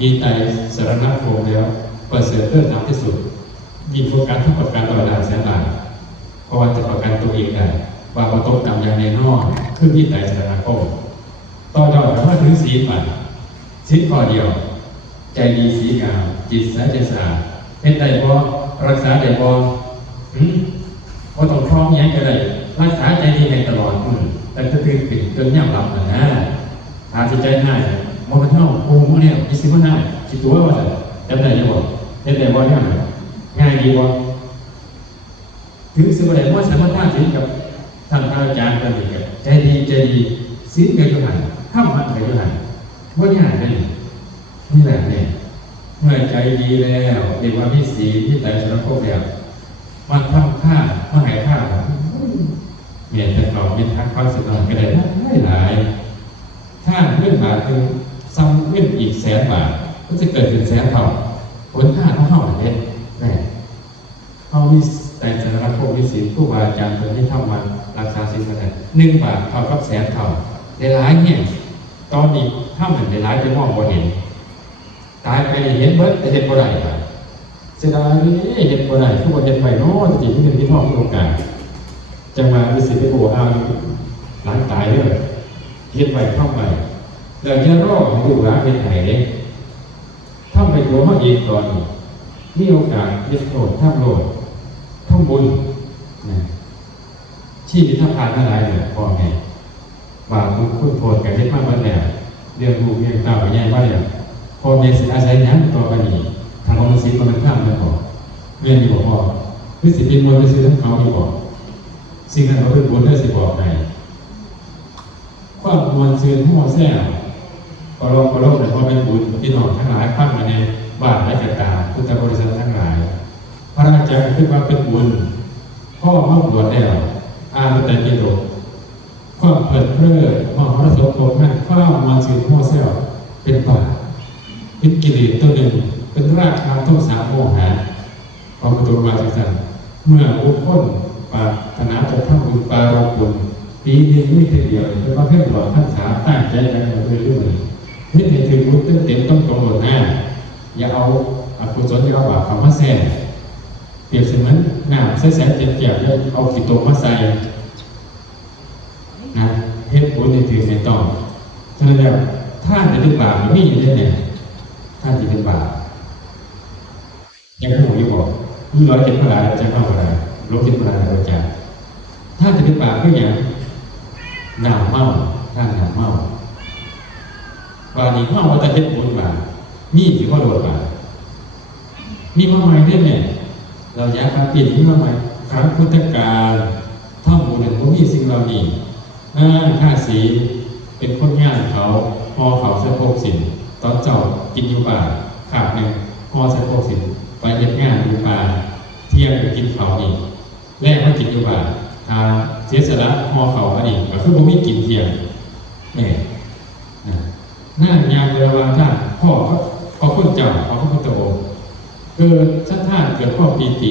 มีใจสารณคมแล้วประเสริฐเลิศธรรมที่สุดมีโฟกัสที่ประกันร้อยล้านแสนหลานเพราะว่าจะประกันตัวเองได้ว่าเราต้องทำอย่างแน่นอนคือมีใจสารณคมต่อยอดมาถึงสีมันสีข้อเดียว ใจดีสีงามจิตใสใจสะอาดเฮ็ดได้บ่รักษาได้บ่หืมบ่ต้องพร้อมยังก็ได้รักษาใจดีให้ตลอดแต่ก็คือปิดจนย่ำหลับนั่นนะถ้าใจง่าย มันเป็นเท่าโอ้โหเนี่ยมีสิบ่ง่ายคิดตัวว่าซั่นจำได้ยู่บ่เฮ็ดได้บ่เนี่ยง่ายดีบ่ถึงสิบ่ได้บ่สามารถท่านศีลกับท่านพรอาจารย์กันอีกับใจดีใจดีศีลก็อยู่หั่นธรรมะก็อยู่หั่นบ่ยากเลยนี่แหละเนี่ยเมื่อใจดีแล้วเรียกว่ามีศีลที่ใจสารพกแล้วมาทำค่ามาหายค่าเมียนแต่เราเป็นทักความสุขก็ได้หลายหลายถ้าเงินบาทคือ ซ้ำเงินอีกแสนบาทก็จะเกิดเป็นแสนเท่าผลค่าเท่าเท่าเนี่ยแม่เขามีแต่สารพกมีศีลผู้บาอาจารย์คนที่ทำมารักษาศีลกันหนึ่งบาทเท่ากับแสนเท่าได้ายเนี่ยตอนนี้ถ้าเหมือนได้ายจะมองบ่เห็น ตายไปเห็นเบิดแต่เห็นบ่ได้ครับเสียดายเห็นบ่ได้ทุกคนเห็นไปเนาะจริงๆที่เป็นที่ท่องที่โอกาสจังมาวิสิตไปโบเอาหลังตายเด้อเห็นไปเข้าไป แล้วจะรอให้ดูร้านเป็นไห้เด้ทำไปตัวเขาเองก่อนมีโอกาสเรียนโทษทำโลดทำบุญนะชีวิตถ้าผ่านอะไรเนี่ยพ่อแม่บาปบุญคุณโทษกันเฮ็ดมากวันแล้วเรื่องลูกเรื่องเต้าไปแย่งว่าอย่างพอเมียสิอาศัยหยังต่อไปนี้ทางองค์ศิลป์มันข้ามแล้วบอเรียนอยู่บอกพ่อคือสิเป็นมวลไปซื้อทั้งเขาอยู่บอกสิ่งนั้นเราเป็นบุญได้สิบอกไงความมวลซื้อทั้งหมดแซ่ ก็รบก็รบแต่พอเป็นบุญพี่น้องทั้งหลายพักมาในบ้านและกตาพุทธบริษัททั้งหลาย พระราชาขึ้นมาเป็นบุญพ่อมาบวชแล้วอานแต่กิโลความเปิดเผยมหรสพงนั้นความมวลซื้อทั้งหมดแซ่เป็นบาปเป็นกิเลสตัวหนึ่งเป็นรากฐานทุกสามโมหะพระพุทธมาจังเมื่ออุปนปาถนาจะทำบุญปารบุญปีนี้ไม่เพียงเดียวเป็นว่าเพื่อนหลอดท่านสาตั้งใจกันเรื่อย ๆนี่ในถึงรู้เต็มเต็มต้องตรงหมดหน้าอย่าเอาอกุศลอย่าเอาบาปเข้ามาแทรกเปรียบเสมือนน้ำใส่แสนเจ็บเจ็บแล้วเอาขีดตัวมาใส่นะเฮ็ดบุญในถึงในต้องฉะนั้นแล้วถ้านจะถึงบาปมันไม่ยู่ได้เนี่ยถ้าจิตเป็นบาปยังหูอยู่บอกมีร้อยเจ็ดพระราจะเข้าอะไรลบเจ็ดพระราเราจะถ้านจะเป็นบาปก็ออย่างหนาวเมาถ้าหนาวเมา บาดีเมาว่าจะเฮ็ดบุญบาปมีถือว่าโดดบาปมีมาใหม่ได้เนี่ยเราอยากการเปลี่ยนมีมาใหม่ครั้งพุทธกาลท่องบุญก็มีสิ่งเหล่านี้อ่าข้าสีเป็นคนงานเขาพอเขาเสื้อโพกสินตอนเจ้ากินอยู่ป่าขาบหนึ่งพอใส่พวกสินไปเย็ดงานอยู่ป่าเที่ยงกินเขาอีกแรกมากินอยู่ป่าทาเสียสละพอเขาอันนี้ก็คือบ่มีกินเที่ยงเนี่ย นั่นยามเวลาท่านพ่อเขาคนเจ้าเขาคนพุทธองค์เกิดชัดท่านเกิดข้อปีติ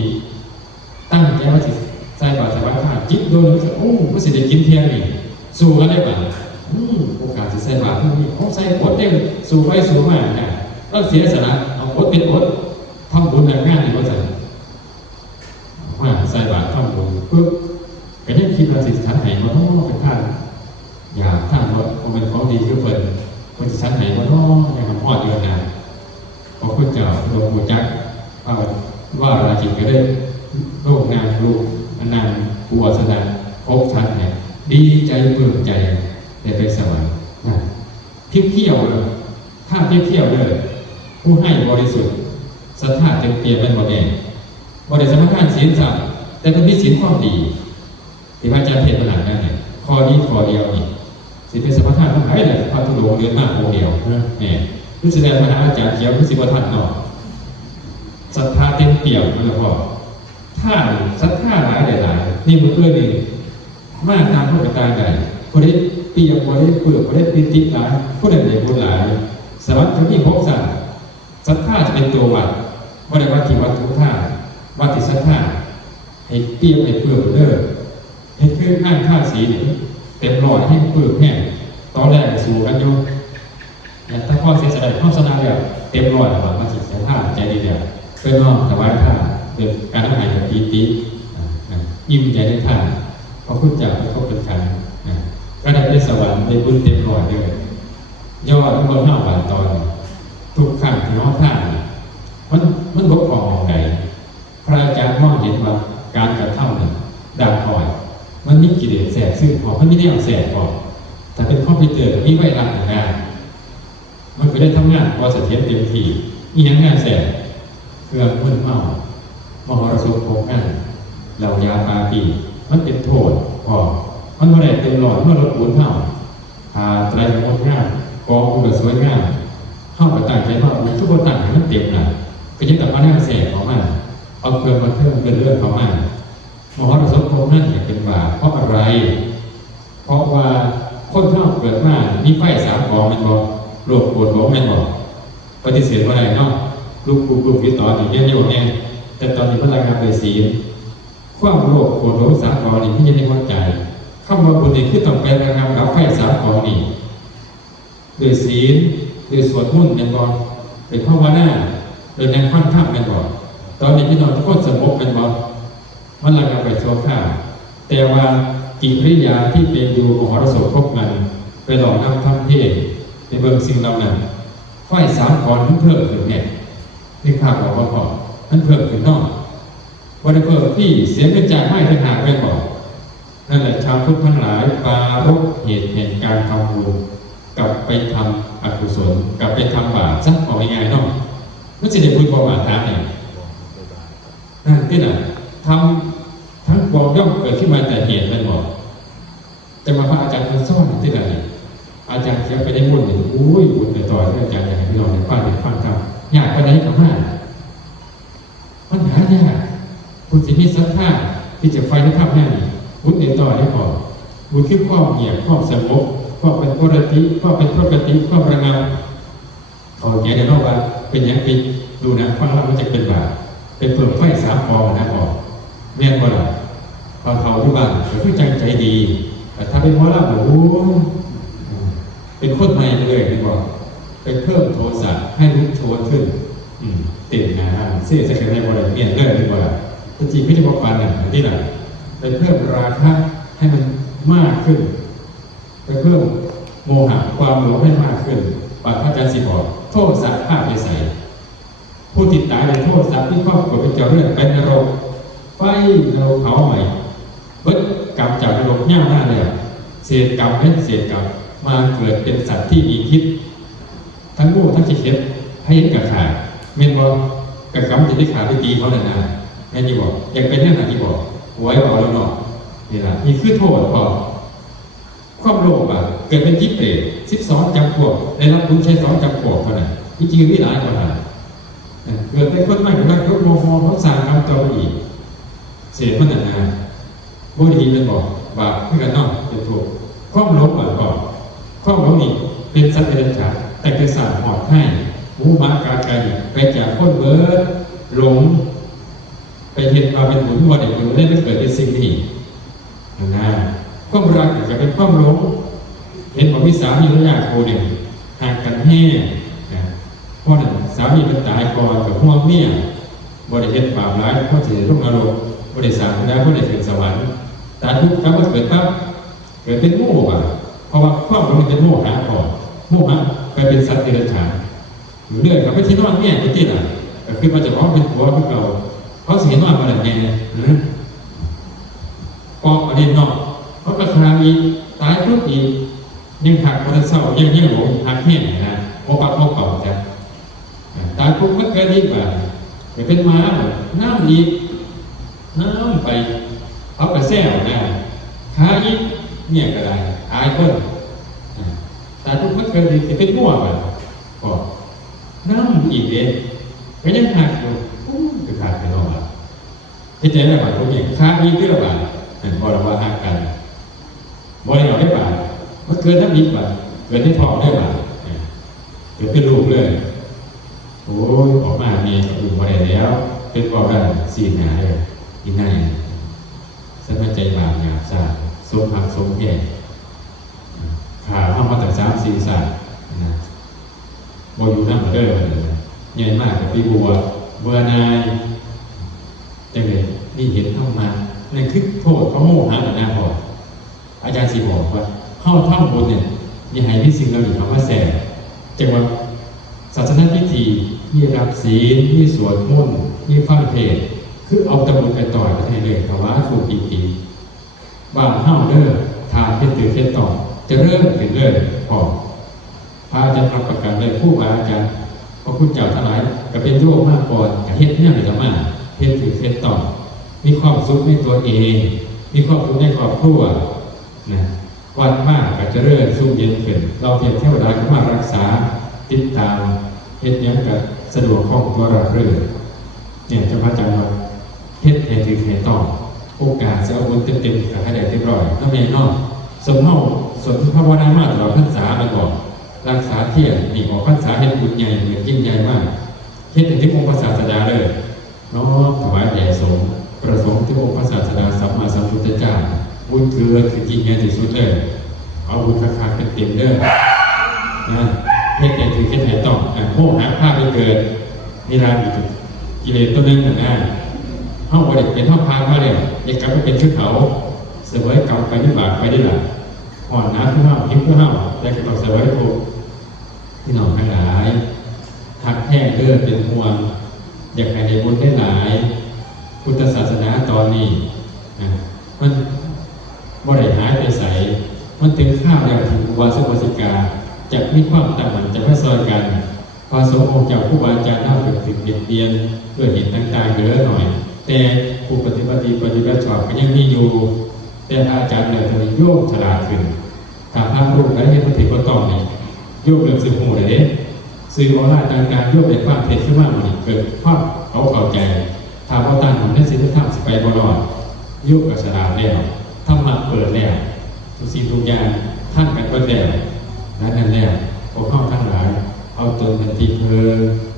ตั้งใจว่าจะใส่บาตรใส่บาตรท่านจิตโดนโอ้ก็สิได้กินเที่ยงนี่สู้กันได้ป่ะอืมโอกาสจะใส่บาตรที่นี่เขาใส่อดเด้งสู่ไปสู่มาเนี่ยก็เสียสละเอาอดเป็นอดทำบุญในงานนี่ว่าจะว่าใส่บาตรทำบุญปุ๊บก็ยังคิดว่าสิฉันไหนมาท้อเป็นท่านอยากท่านว่าคงเป็นของดีที่เปิด คนสิฉันไหนมาท้ออย่างมันพอเดือนนะพอคุณจ้าลงหัวจักว่าราจิตก็ได้โลกงานลูกอนันต์ปัวสดาพบชันเนี่ยดีใจเปิ่มใจได้ไปสวรรค์นะเที่ยวเที่ยวเลยถ้าเที่ยวเที่ยวเลยผู้ให้บริสุทธิ์สัทธาเต็มเปี่ยมเป็นหมดเองบริสุทธิ์การศีลสัตว์แต่เป็นวิศีลความดีที่พระอาจารย์เทศน์นานั่นเนี่ยข้อนี้ข้อเดียวนี่ สิเป็นสมถะทั้งหลายเลยพระทุโลเดือนมาโมเดียวเนี่ยรู้แสดงมหาอาจารย์เขียวรู้สิบวัฒน์นอกศรัทธาเต็มเปี่ยมนะพ่อถ้าศรัทธาหลายหลายนี่มันเพื่อนี่มากตามพระการใดผู้ใดเปรียบผู้ใดเปลือกผู้ใดปิติหลายผู้ใดในบุญหลายสวัสดิ์ทั้งที่พกสัตว์ศรัทธาจะเป็นตัววัดว่าได้วัดที่วัดทุกท่าวัดที่ศรัทธาให้เปรียบให้เปลือกเด้อให้เคืออ้างท่าสีเนี่ย เต็มร้อยให้เปลือกแห้งตอนแรกสู่กันอยู่แต่ถ้าพ่อเสียสละพ่อสนาแล้วเต็มร้อยว่ามาสิใส่ท่าใจดีเดียวเพื่อนน้องถวายท่าเดินการทำงานแบบปีติอ่าอ่ายิ้มใจได้ท่าพระพุทธเจ้าพระพุทธเป็นการอ่าก็ได้ได้สวรรค์ได้บุญเต็มร้อยเลยยอดทุกคนห้าบาทตอนทุกครั้งที่น้องท่านมันมันบกพร่องอย่างพระอาจารย์มองเห็นว่าการกระทำนั้นด่างพร้อย มันมีกิเลสแสบ ซึ่งพอมันไม่ได้เอาแสบก่อนแต่เป็นคอมพิวเตอร์มีไวรัสงานมันก็ได้ทำงานพอเสถียรเต็มที่มีอย่างงานแสบเครื่องมึนเมามหรสพโภคงานเหล่ายาปาปีมันเป็นโทษพอมันไม่ได้เป็นหลอดเมื่อรถปูนเท่าพาไตรมดงานกองอุดสวยงามเข้ากับต่างใจว่าอุทุกคนต่างให้มันเต็มนะก็ยังแต่มาหน้าแสบของมันเอาเครื่องมาเพิ่มเป็นเรื่องของมัน มหรสพโภนั่นเป็นบาปเพราะอะไร เพราะว่าคนเท่าเกิดมามีไฟสามกองแมันบอกโรคปวดหัวแมันบอกปฏิเสธว่าอะไรเนาะลูกลุ่มลูกที่ต่อนี่เยอะอยู่เนี่ยแต่ตอนนี้พลังงานไปสีความโรคปวดหัวสามกองนี่ที่ยังไม่เข้าใจคำว่าบุญนี่คือต้องไประงับกับไฟสามกองนี่ด้วยศีลด้วยสวดมนต์แมันบอกเป็นภาวนาโดยแนวข้ามข้ามแมันบอกตอนนี้พี่น้องทุกคนสงบแมันบอก มันระงับไปโชั่วข้าแต่ว่ากิริยาที่เป็นอยู่ของรสพบมันไปหลอกนำทำเทศในเบื้องสิ่งเหล่านั้นไฟสามกรมันเพิ่มขึ้นเนี่ยที่ข้าบอกว่าพอมันเพิ่มขึ้นนอกวันเพิ่มที่เสียงกระจายไม่ทันหากไปบอกนั่นแหละชาวพุทธทั้งหลายปารบเหตุแห่งการทำบุญกลับไปทำอกุศลกลับไปทำบาปซักเอาง่ายๆนาะไม่ใช่เด็กบุญประมาทนะเนี่ยนั่นที่ไหนทำ ทั้งปวงย่อมเกิดขึ้นมาแต่เหตุเป็นหมดแต่มาพระอาจารย์มันซ่อนที่ไหนอาจารย์เขียไปได้มุ่นหนึ่งอุ้ยบุญแต่ต่อที่อาจารย์อยากให้พี่น้องในฟังในฟังครับอยากไปไหนกับห้ามันหายากคุณสิมีศรัทธาที่จะไฟในภาพแน่นบุญเดียต่อได้พอบุญคือข้อเหยียบข้อสงบข้อเป็นปกติข้อเป็นปกติข้อประงับเขาเขียนในโลกว่าเป็นอย่างปีดูนะฟังแล้วมันจะเป็นบาปเป็นเปลือกไฟสามฟองนะบอก เมียนบ่ล่ะพอเท่าที่บ้านก็คือใจใจดี แต่ถ้าเป็นหมอลำโอ้เป็นคนใหม่เลยนี่บอกไปเพิ่มโทสะให้ลุกโชนขึ้นเต็มงานเสียสกัดในบริเวณเลิศดีกว่าจริงไม่ใช่บอกปานนั่นที่ไหนไปเพิ่มราคะให้มันมากขึ้น ไปเพิ่มโมหะความหลงให้มากขึ้นปาพระอาจารย์สิบอกโทษสะภาพไปใส่ผู้ติดตายในโทษสัตว์ที่ครอบครัวเป็นเจ้าเรื่องเป็นนรก ไฟเราเผาใหม่เบิดกรรมจากนรกย่าหน้าเลยเศษกรรมเป็นเศษกรรมมาเกิดเป็นสัตว์ที่มีคิด ทั้งโง่ทั้งจิตเท็จให้เห็นกับขาเมนบอกกับกรรมจะได้ขาไปตีเขาเลยนะแม่ที่บอกอยากเป็นนั่นนที่บอกไว้บอกแล้วเนาะนี่แหละนี่คือโทษพอความโลภอะเกิดเป็นจิตเปรตสิบสองจำพวกได้รับบุญใช้สองจำพวกเท่านั้นจริงๆมีหลายกว่านั้นเกิดเป็นคนใหม่ของนักรบโมโหเขาสร้างคำต่ออีก เสียมันนาบุดีเป็นบอกบาปที่กันนอกเป็นถูกข้อมลบอะก่อนข้อมลบนี่เป็นสัตว์เดรัจฉานแต่คือสารหอดให้หมูหมาการไก่ไปจากคนเบิร์ดหลง ไปเห็นมาเป็นหมุนวันเด็กอยู่ได้ไม่เกิดเป็นสิ่งนี้นะข้อมรักจะเป็นข้อมหลงเห็นบอกวิสามีระยะโคเด่นหากกันแห้นะเพราะนั้นสามีเป็นตายก่อนกับห่วเมียบริเหตุบาปร้ายเพราะเสียรุ่งอารม ณ์บริษัทได้เพราะได้ถึงสวรรค์ตาทุกข์ครับว่าเกิดปั๊บเกิดเป็นโม่อะเพราะว่าความรู้มันเป็นโม่หาก่อนโม่ฮะไปเป็นสัตว์เดรัจฉานอยู่เรื่อยครับไม่ใช่นอนเนี่ยที่ที่ไหนก็คือมันจะร้องเป็นหัวพวกเราเขาเสียนอนมาแบบนี้นะปอกประเด็นนอกเขาประคาอีกตายทุกอีกยังหักคนเศร้ายังยังหลงหักแห้งนะโมปักโมเก่าจ้ะตายปุ๊บมันเกิดอีกแบบไปเป็นม้าน้ำอีก น้ำไปเอากระแซวนะขาอีกเนี่ยก็ได้ตายคนตายปุ๊บมันเกิดอีกจะเป็นมั่วแบบก็น้ำอีกเองก็ยังหักอยู่อู้คือขาดไปนอกอะที่ใจได้แบบพวกนี้าอีกเรื่องแบบเป็นพอเราว่าหักกันบ่ได้เราได้แบบมันเกิดน้ำอีกแบบเกิดที่ท้อได้แบบเกิดเป็นลูกเลยโอ้ยออกมามีอยู่มาได้แล้ว เป็นบอกกันสี่หนาเลย อีนั่นสนใจบาปหยาบซาสมหักสมแก่ขาเข้ามาแต่สามสี่สามนะบอยู่นั่งมาเด้อใหญ่มากกับพี่บัวเบื่อนายจังเลยนี่เห็นเข้ามานั่นคือโทษเขาโมหะกับหน้าพออาจารย์สีบอกว่าเข้าท่องบนเนี่ยมีให้พี่สิ่งเราอยู่คำว่าแสบจังว่าศาสนาพิธีมีรับศีลมีสวดมนต์มีฟังเทศน์ คือเอาตะบุญไปต่อยกันให้เลยแต่ว่าถูกปีตีบ้านเฮ้าเด้อทานเพชรตือเพชรต่อจะเริ่มขึ้นเรื่อยพอพระอาจารย์รับประกันเลยผู้อาจารย์พระคุณเจ้าทั้งหลายก็เป็นโยกมากก่อนเฮ็ดเนี่ยหรือมาเพชรตือเพชรต่อมีความสุขในตัวเอง มีความสุขในครอบครัวนะวันมากก็จะเริ่มสุ่มเย็นขึ้นเราเพียงเที่ยวดาก็มารักษาติดตามเฮ็ดหยังกับสะดวกคล่องตัวเรับเรื่อยเนี่ยจะพระจังหวัด เฮ็ดเหตุถือเหตุต่อโอกาสจะเอาบุญเต็มๆกับให้ได้เรียบร้อยน้ำเมนนอกสมเฮาส่วนที่ภาวนามาตลอดพรรษาแล้วก็รักษาเที่ยงนี่ออกพรรษาเฮ็ดบุญใหญ่เหมือนยิ่งใหญ่มากเฮ็ดถึงที่องค์พระศาสดาเลยน้อมถวายแด่สงฆ์ประสงค์ที่องค์พระศาสดาสัมมาสัมพุทธเจ้าบุญคือคือจริงใหญ่ที่สุดเลยเอาบุญคักๆเป็นเต็มเด้อนะเฮ็ดแต่ถือเฮ็ดไหนต้องอะโมหะภาพไปเกิดนิรันดร์อยู่กิเลสตัวหนึงน่ะนะ เฮาบ่ได้เป็นเฮาพามาแล้วอย่ากลับไปเป็นชื่อเขาเสวยกรรมไปนิบาตไปได้ล่ะอ่อนน้ำคือเฮาหิวคือเฮาแต่ก็ต้องเสวยทุกข์พี่นองทั้งหลายหักแห้งเลือดเป็นห่วงอยากให้ได้บุญได้หลาย พุทธศาสนาตอนนี้มันบ่ได้หายไปใสมันถึงข้าวแล้วถึงอุบาสกอุบาสิกาจะมีความต่างมันจะไม่ซอยกันพระสงฆ์องค์จ้าผู้บาอาจารย์น่าฝึกถึงเบียดเบียนเพื่อเห็นต่างๆเหลือหน่อย แต่ผู้ปฏิบัติปฏิบัติชอบก็ยังมีอยู่ แต่อาจารย์เนี่ยจะโยกฉลาดขึ้นถ้าพรูปแล้เห็นปฏิบัติต่อนี่โยกเรื่องสื่อหูเลยเด้สื่อออนไลน์ต่างๆโยกเป็นความเท็จขึ้นมาหมดเกิดความเขาเข้าใจถ้าเราตั้งของในสิ่งที่ทำสไปบรอดโยกกับฉลาดแล้วธรรมะเปิดแล้วทุกสิ่งทุกอย่างท่านกันเปิดแล้วนั้นนั่นแล้วพวกเข้าทั้งหลายเอาตนเป็นที่เพอ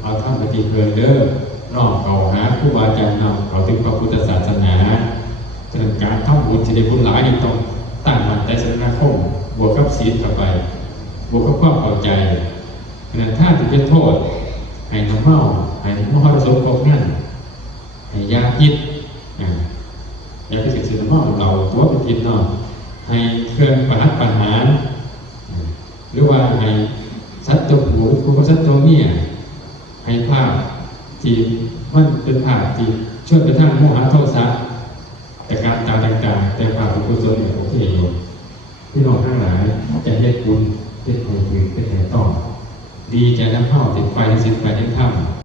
เอาท่านเป็นที่เพอเด้อ นอกเขาหาผู้บาอาจารย์นำเขาถึงพระพุทธศาสนาฉะนั้นการทำบุญที่ได้บุญหลายนี่ต้องตั้งมันใจสังฆคมบวกกับศีลเข้าไปบวกกับความเข้าใจฉะนั้นถ้าจะเป็นโทษให้น้ำเมาให้น้ำเมหรสมกบนั่นให้ยาพิษอ่าอย่าไปศึกษาน้ำเมาเราตัวเป็นพิษเนาะให้เครื่องประหัตปัญหาหรือว่าให้สัตว์ตัวผู้ผู้สัตว์ตัวเมียให้ภาพ ที่มันเป็นภาพที่ช่วยไปทางโมหะโทสะแต่การตาต่างๆ แต่ควาพของกุศลเนี่ยโอเคอยู่พี่น้องทั้งหลายจะเฮ็ดบุญเฮ็ดบุญเป็นแต่ต่อดีใจน้ำเข้าติดไฟในสิ่งไปในถ้ำ